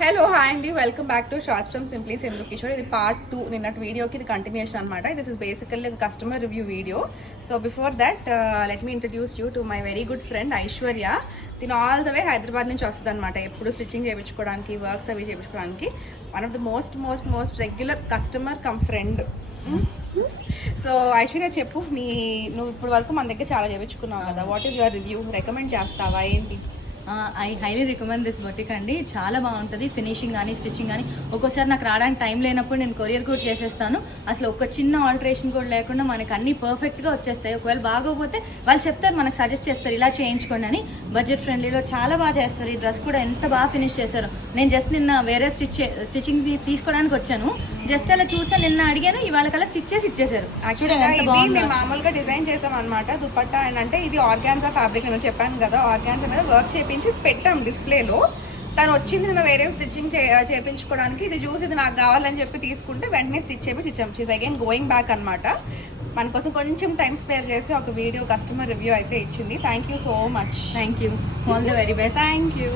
Hello hi అండి. Welcome back to shorts from simply Sindhu Kishore ఇది part two నిన్నటి వీడియోకి ఇది కంటిన్యూషన్ అనమాట this is basically customer review video so before that let me introduce you to my very good friend Aishwarya తిను all the way Hyderabad నుంచి వస్తుంది అనమాట ఎప్పుడు స్టిచ్చింగ్ చేయించుకోవడానికి వర్క్స్ అవి చేయించుకోవడానికి one of the most most most regular customer cum friend so Aishwarya చెప్పు. నీ నువ్వు ఇప్పటి వరకు మన దగ్గర చాలా చేయించుకున్నావు కదా. What is your review recommend చేస్తావా? ఏంటి? I highly recommend this boutique అండి. చాలా బాగుంటుంది. ఫినిషింగ్ కానీ స్టిచ్చింగ్ కానీ ఒక్కోసారి నాకు రావడానికి టైం లేనప్పుడు నేను కొరియర్ కూడా చేసేస్తాను. అసలు ఒక చిన్న ఆల్టరేషన్ కూడా లేకుండా మనకు అన్ని పర్ఫెక్ట్గా వచ్చేస్తాయి. ఒకవేళ బాగోకపోతే వాళ్ళు చెప్తారు మనకు సజెస్ట్ చేస్తారు ఇలా చేయించుకోండి అని. బడ్జెట్ ఫ్రెండ్లీలో చాలా బాగా చేస్తారు. ఈ డ్రెస్ కూడా ఎంత బాగా ఫినిష్ చేశారు. నేను జస్ట్ నిన్న వేరే స్టిచ్ స్టిచ్చింగ్ తీసుకోవడానికి వచ్చాను. జస్ట్ అలా చూసాను నిన్న అడిగాను. ఇవాళ కల్లా స్టిచ్ చేసి ఇచ్చేసారు మామూలుగా డిజైన్ చేసాం అనమాట దుపట్టా అండ్ అంటే ఇది ఆర్గాన్జా ఫ్యాబ్రిక్ అని చెప్పాను కదా. ఆర్గాన్జా మీద వర్క్ చేపించి పెట్టాం డిస్ప్లేలో. తను వచ్చింది నేను వేరే స్టిచ్చింగ్ చేయించుకోవడానికి ఇది చూసి ఇది నాకు కావాలని చెప్పి తీసుకుంటే వెంటనే స్టిచ్ చేపించి ఇచ్చాం షీస్ అగైన్ గోయింగ్ బ్యాక్ అనమాట మన కోసం కొంచెం టైం స్పేర్ చేసి ఒక వీడియో కస్టమర్ రివ్యూ అయితే ఇచ్చింది. Thank you so much thank you all the very best thank you